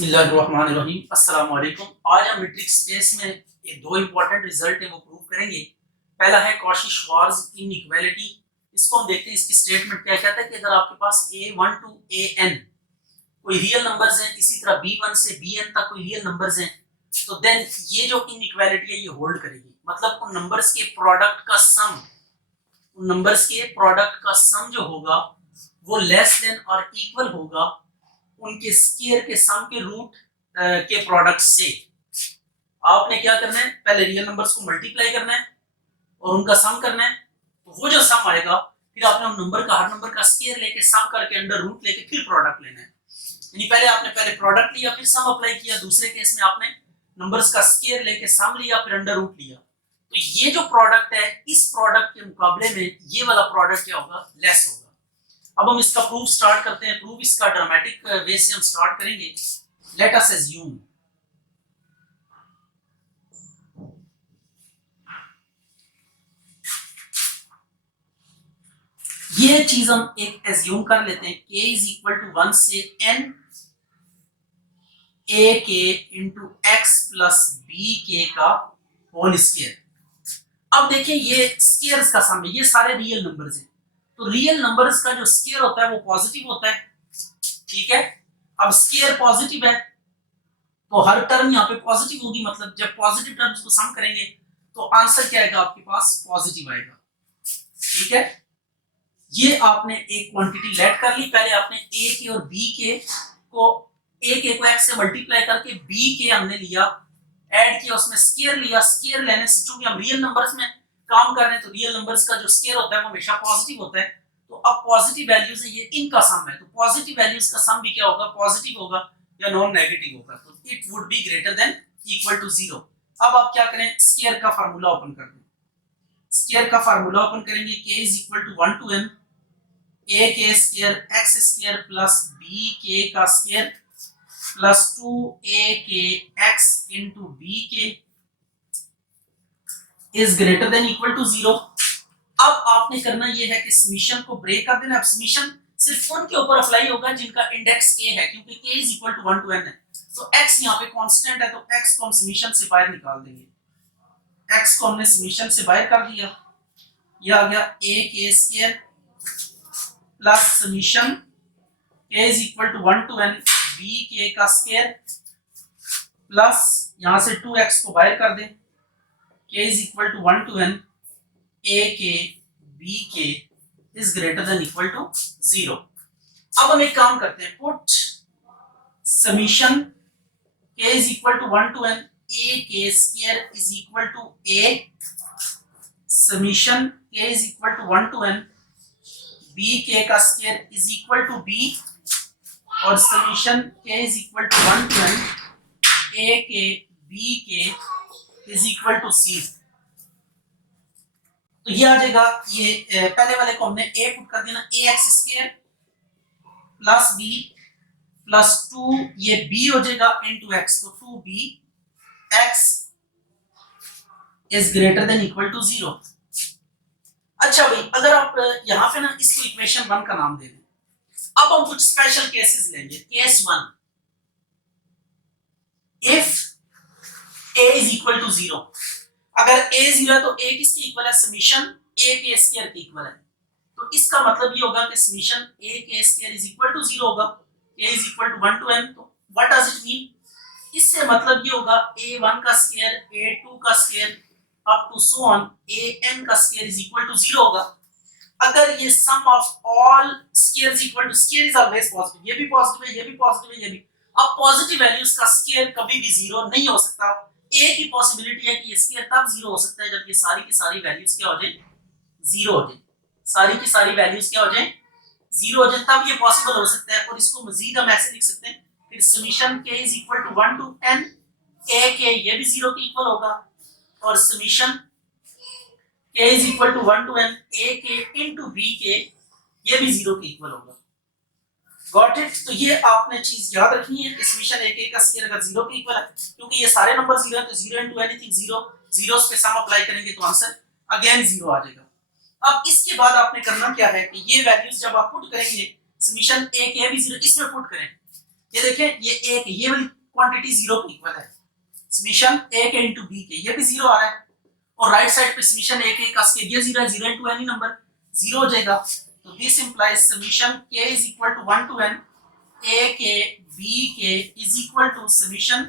बिस्मिल्लाहिर्रहमानिर्रहीम अस्सलाम वालेकुम। आज हम मीट्रिक स्पेस में ये दो इंपॉर्टेंट रिजल्ट है वो प्रूव करेंगे। पहला है कॉशी-श्वार्ज़ इनइक्वालिटी। इसको हम देखते हैं, इसकी स्टेटमेंट क्या कहता है कि अगर आपके पास a1 टू an कोई रियल नंबर्स हैं, इसी तरह b1 से bn तक कोई रियल नंबर्स हैं, तो देन ये जो इनइक्वालिटी है ये होल्ड करेगी। मतलब उन नंबर्स के प्रोडक्ट का सम, उन नंबर्स के प्रोडक्ट का सम जो होगा वो लेस देन और इक्वल होगा उनके स्क्वायर के सम के रूट के प्रोडक्ट से। आपने क्या करना है, पहले रियल नंबर्स को मल्टीप्लाई करना है और उनका सम करना है। तो वो जो सम आएगा फिर आपने उन नंबर का, हर नंबर का स्क्वायर लेके सम करके अंडर रूट लेके फिर प्रोडक्ट लेना है। यानी पहले आपने प्रोडक्ट लिया फिर सम अप्लाई किया। दूसरे केस में आपने नंबर्स का स्क्वायर लेके सम लिया फिर अंडर रूट लिया। तो ये जो प्रोडक्ट है इस प्रोडक्ट के मुकाबले में ये वाला प्रोडक्ट क्या होगा, लेस होगा। अब हम इसका प्रूफ स्टार्ट करते हैं। प्रूफ इसका ड्रामेटिक वे से हम स्टार्ट करेंगे। लेट अस अज्यूम ये चीज हम एक एज्यूम कर लेते हैं, k इज इक्वल टू 1 से n a k into x plus b k का होल स्क्वायर। अब देखिए ये स्क्वायर्स का सम है, ये सारे रियल नंबर्स हैं। तो रियल नंबर्स का जो स्क्वायर होता है वो पॉजिटिव होता है, ठीक है। अब स्क्वायर पॉजिटिव है तो हर टर्म यहाँ पे पॉजिटिव होगी। मतलब जब पॉजिटिव टर्म्स को सम करेंगे तो आंसर क्या आएगा, आपके पास पॉजिटिव आएगा, ठीक है। ये आपने एक क्वांटिटी लेट कर ली। पहले आपने a के और b के को x से मल्टीप्लाई करके b के हमने लिया, ऐड किया, उसमें स्क्वायर लिया। स्क्वायर लेने से चूंकि हम रियल नंबर्स में काम कर रहे हैं तो रियल नंबर्स का जो स्क्वायर होता है वो हमेशा पॉजिटिव होता है। तो अब पॉजिटिव वैल्यूज है, ये इनका सम है, तो पॉजिटिव वैल्यूज का सम भी क्या होगा, पॉजिटिव होगा या नॉन नेगेटिव होगा। तो it would be greater than equal to 0। अब आप क्या करें, स्क्वायर का फार्मूला ओपन कर दें। स्क्वायर का फार्मूला ओपन करेंगे, k is equal to 1 to n a k square x square plus b k का square plus 2a k x into b k is greater than equal to 0। अब आपने करना यह है कि समीशन को ब्रेक कर देना। अब समीशन सिर्फ उनके ऊपर अप्लाई होगा जिनका इंडेक्स k है, क्योंकि k is equal to 1 to n है। तो x यहाँ पे कांस्टेंट है तो x को हम समीशन से बाहर निकाल देंगे। x को हमने समीशन से बाहर कर दिया, यह आ गया a k square plus summation k is equal to 1 to n b k का स्क्वायर प्लस यहां से 2x को बाहर कर दें, k is equal to 1 to n a k b k is greater than equal to 0। अब हम एक काम करते हैं, put summation k is equal to 1 to n a k square is equal to a summation k is equal to 1 to n b k का square is equal to b और summation k is equal to 1 to n a k b k is equal to c। तो ये आ जाएगा, ये पहले वाले को हमने a पुट कर देना, ax square plus b plus 2 ये b हो जाएगा इनटू x, तो 2bx is greater than equal to 0। अच्छा भाई, अगर आप यहां पे ना इसको इक्वेशन 1 का नाम दे दें। अब हम कुछ स्पेशल केसेस लेंगे। Case 1, if a is equal to 0, अगर a 0 है तो a किसके इक्वल है, समीशन a के स्क्वायर के इक्वल है। तो इसका मतलब ये होगा कि समीशन a के स्क्वायर इज इक्वल टू 0 होगा, a is equal to 1 to n। तो व्हाट डज इट मीन, इससे मतलब ये होगा a1 का स्क्वायर a2 का square up to so on an का स्क्वायर इज इक्वल टू 0 होगा। अगर ये sum of all squares equal to, square is always positive, ये भी पॉजिटिव है, ये भी पॉजिटिव है, ये भी। अब पॉजिटिव वैल्यूज का स्क्वायर कभी भी 0 नहीं हो सकता। एक ही पॉसिबिलिटी है कि ये स्क्वायर तब 0 हो सकता है जब ये सारी की सारी वैल्यूज क्या हो जाए, 0 हो जाए। सारी की सारी वैल्यूज क्या हो जाए, 0 हो जाए, तब ये पॉसिबल हो सकता है। और इसको मजीद हम ऐसे लिख सकते हैं, फिर summation k is equal to 1 to n a k, ये भी 0 के इक्वल होगा, और summation k is equal to 1 to n a k into b k, ये भी 0 के इक्वल होगा। Got it. तो ये आपने चीज याद रखनी है कि समीशन a k का स्क्वायर अगर 0 के इक्वल है, क्योंकि ये सारे नंबर 0 है तो 0 इनटू एनीथिंग 0, जीरोस पे सम अप्लाई करेंगे तो आंसर अगेन 0 आ जाएगा। अब इसके बाद आपने करना क्या है कि ये वैल्यूज जब आप पुट करेंगे, समीशन a k भी 0 इसमें पुट करें, ये देखें ये एक ये वाली क्वांटिटी जीरो के इक्वल है, summation a K into b K, ये भी जीरो आ रहा है, और राइट साइड पे समीशन a के का स्केयर ये जीरो है, zero into any number zero हो जाएगा। तो this implies summation k is equal to 1 to n a K b K is equal to summation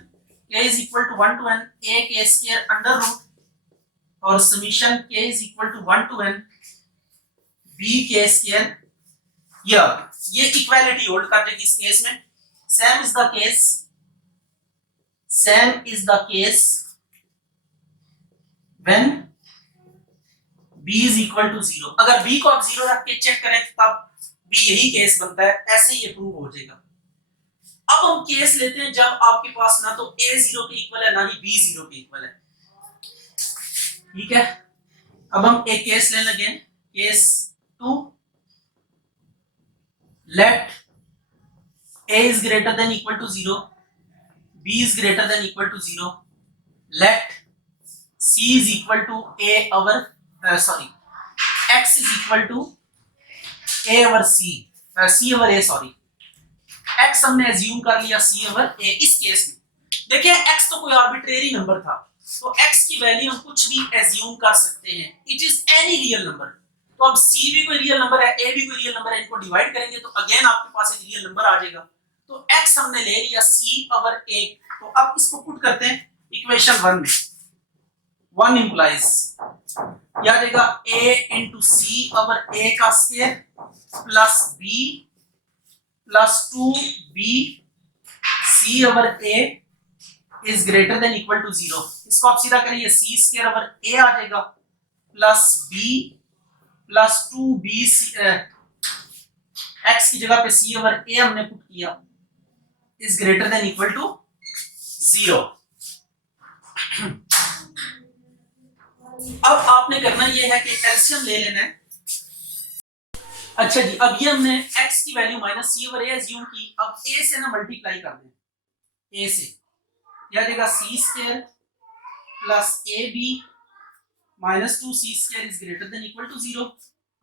k is equal to 1 to n a के square under root और summation k is equal to 1 to n b K square. ये equality hold कर जाएगी इस case में। Same is the case when b is equal to 0। अगर b को आप 0 रख के चेक करें तब भी यही केस बनता है, ऐसे ही ये प्रूव हो जाएगा। अब हम केस लेते हैं जब आपके पास ना तो a 0 के इक्वल है ना ही b 0 के इक्वल है, ठीक है। अब हम एक केस लेने लगे, case 2, let a is greater than equal to 0, b is greater than equal to 0, let c is equal to a over x is equal to a over c over a sorry, x हमने assume कर लिया c over a। इस case में देखिए x तो कोई arbitrary number था, तो x की वैल्यू हम कुछ भी एज्यूम कर सकते हैं, it is any real number. तो अब c भी कोई रियल नंबर है, a भी कोई रियल नंबर है, इनको डिवाइड करेंगे तो अगेन आपके पास एक रियल नंबर आ जाएगा। तो x हमने ले लिया c over a, तो अब इसको पुट करते हैं इक्वेशन 1 में। 1 इंप्लाइज क्या आ जाएगा a into c over a का square plus b plus 2b c over a is greater than equal to 0। इसको आप सीधा करिए, c स्क्वायर over a आ जाएगा plus b plus 2b x की जगह पे c over a हमने पुट किया is greater than equal to 0। अब आपने करना ये है कि एलसीएम ले लेना है। अच्छा जी, अब ये हमने x की value minus c over a assume की, अब a से ना मल्टीप्लाई कर दें, a से क्या देगा c square plus ab minus 2c square is greater than equal to 0।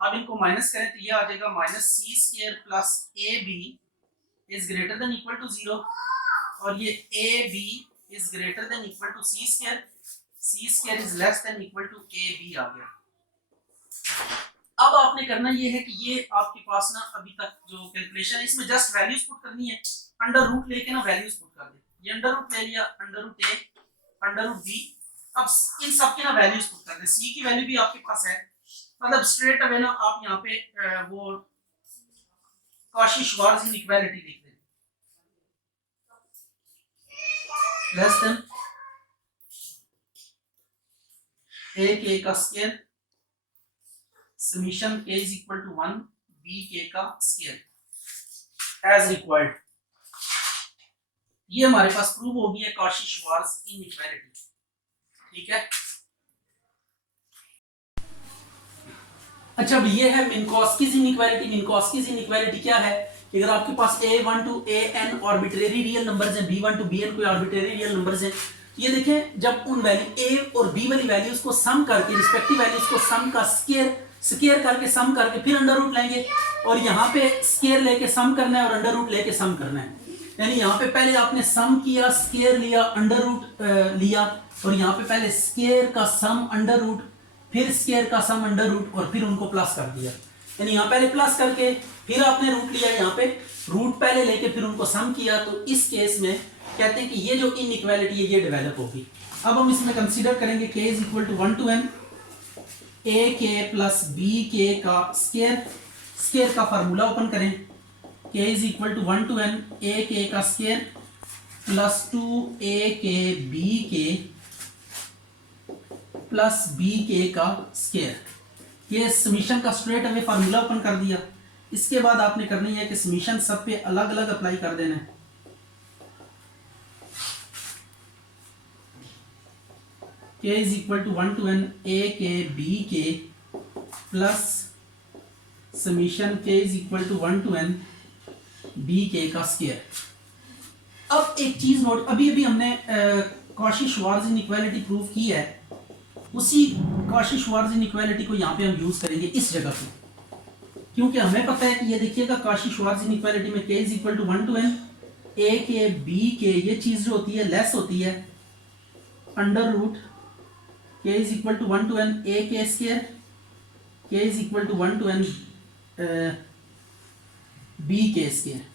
अब इनको माइनस करें तो ये आ जाएगा minus c square plus ab is greater than equal to 0, और ये ab is greater than equal to c square is less than equal to ab आ गया। अब आपने करना ये है कि ये आपके पास ना अभी तक जो कैलकुलेशन है इसमें जस्ट वैल्यूज पुट करनी है, अंडर रूट लेके ना वैल्यूज पुट कर दे। ये अंडर रूट ले लिया, under root a under root b, अब इन सब के ना वैल्यूज पुट कर दे। c की वैल्यू भी आपके पास है, मतलब स्ट्रेट अवे ना आप यहाँ पे वो कॉशी-श्वार्ट्ज इनइक्वालिटी लिख दें, लेस देन a k का square summation k is equal to 1 b k का स्क्वायर एज रिक्वायर्ड। ये हमारे पास प्रूव हो गई है कॉशी-श्वार्ट्ज इनइक्वालिटी, ठीक है। अच्छा, अब ये है मिन्कोस्कीज इनइक्वालिटी। मिन्कोस्कीज इनइक्वालिटी क्या है कि अगर आपके पास a1 to an arbitrary real numbers हैं, b1 to bn कोई आर्बिट्रेरी रियल नंबर्स हैं, ये देखें जब उन वैल्यू a और b वाली वैल्यूज को सम करके रिस्पेक्टिव वैल्यूज को सम का स्क्वायर करके सम करके फिर अंडर रूट लेंगे, और यहाँ पे स्क्वायर लेके सम करना है और अंडर रूट लेके सम करना है। यानी यहाँ पे पहले आपने सम किया, स्क्वायर लिया, अंडर रूट लिया, और यहाँ पे पहले स्क्वायर का सम अंडर रूट, फिर स्क्वायर का सम अंडर रूट, और फिर उनको प्लस कर दिया। यानी यहाँ पहले प्लस करके फिर आपने रूट लिया, यहाँ पे रूट पहले लेके फिर उनको सम किया। तो इस केस में कहते हैं कि ये जो इनइक्वालिटी है ये डेवलप होगी। अब हम इसमें कंसीडर करेंगे k is equal to 1 to n a k plus b k का स्क्वायर का फार्मूला ओपन करें, k is equal to 1 to n a k का square plus 2a k b k plus b k का square. ये summation का straight away formula open कर दिया। इसके बाद आपने करनी है कि समीशन सब पे अलग अलग अप्लाई कर देना है। k is equal to 1 to n a k b k plus summation k is equal to 1 to n b k का स्क्वायर। अब एक चीज नोट, अभी हमने कॉशी-श्वार्ट्ज इनइक्वालिटी प्रूव की है, उसी कॉशी-श्वार्ट्ज इनइक्वालिटी को यहाँ पे हम यूज करेंगे इस जगह पे, क्योंकि हमें पता है कि ये देखिएगा कॉशी-श्वार्ट्ज इनइक्वालिटी में k is equal to 1 to n ए के बी के ये चीज जो होती है लेस होती है under root K is equal to 1 to N A के square K is equal to 1 to N B K square.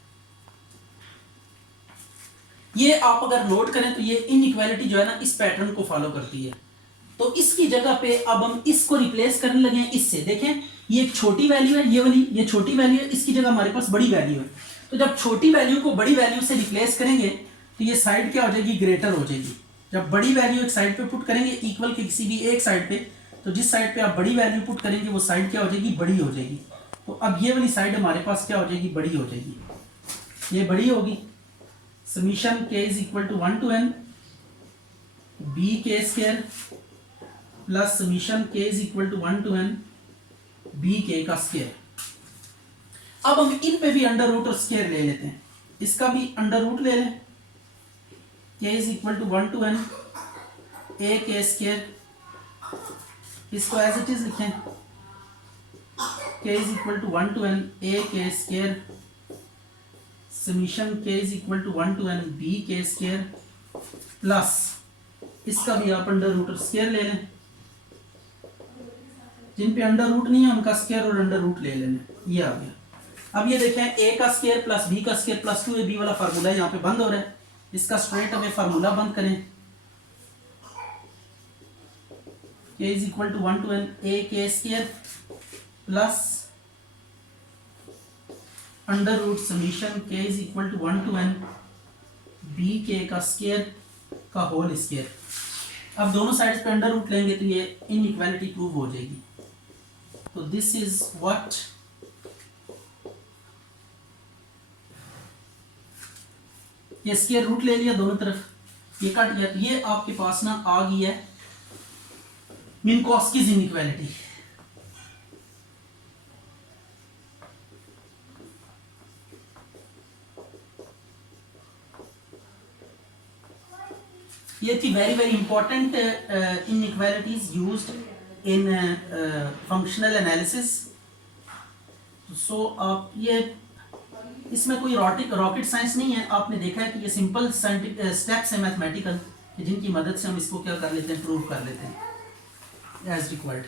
ये आप अगर नोट करें तो ये इनइक्वालिटी जो है ना इस पैटर्न को फॉलो करती है। तो इसकी जगह पे अब हम इसको रिप्लेस करने लगे हैं इससे। देखें ये एक छोटी वैल्यू है, ये वाली ये छोटी वैल्यू है, इसकी जगह हमारे पास बड़ी वैल्यू है। तो जब छोटी वैल्यू को बड़ी वैल्यू से रिप्लेस करेंगे तो ये साइड क्या हो जाएगी, ग्रेटर हो जाएगी। जब बड़ी वैल्यू एक साइड पे पुट करेंगे इक्वल के किसी भी एक साइड पे, तो जिस साइड पे आप बड़ी वैल्यू पुट करेंगे वो साइड क्या हो जाएगी, बड़ी हो जाएगी। तो अब ये वाली साइड हमारे पास क्या हो जाएगी, बड़ी हो जाएगी। ये बड़ी होगी समीशन के is equal to 1 to N B K square plus summation के is equal to 1 to N B के का स्क्वायर। अब हम इन पे भी अंडर रूट और स्क्वायर ले लेते हैं, इसका भी अंडर रूट ले लें। K is equal to 1 to N A के स्क्वायर, इसको एज इट इज लिखें K is equal to 1 to N A के स्क्वायर समीशन के is equal to 1 to N B K square plus इसका भी आप अंडर रूट और square ले लें। जिन पे अंडर रूट नहीं है उनका स्क्वायर और अंडर रूट ले लेना, ये आ गया। अब ये देखें ए का स्क्वायर प्लस बी का स्क्वायर प्लस 2ab वाला फार्मूला यहाँ पे बंद हो रहा है, इसका स्ट्रेट अवे फार्मूला बंद करें। K is equal to 1 to N A के square plus under root summation के is equal to 1 to N B के का स्क्वायर का होल स्क्वायर। अब दोनों साइड्स पे अंडर रूट लेंगे तो ये इनइक्वालिटी प्रूव हो जाएगी। तो दिस इज व्हाट ये स्क्वायर रूट ले लिया दोनों तरफ, ये कट गया, तो ये आपके पास ना आ गई है मिन्कोस्कीज इनइक्वालिटी। ये थी very very important inequalities used in functional analysis. So आप ये इसमें कोई रॉकेट साइंस नहीं है, आपने देखा है कि ये सिंपल स्टेप्स है मैथमेटिकल जिनकी मदद से हम इसको क्या कर लेते हैं, प्रूव कर लेते हैं एज रिक्वायर्ड।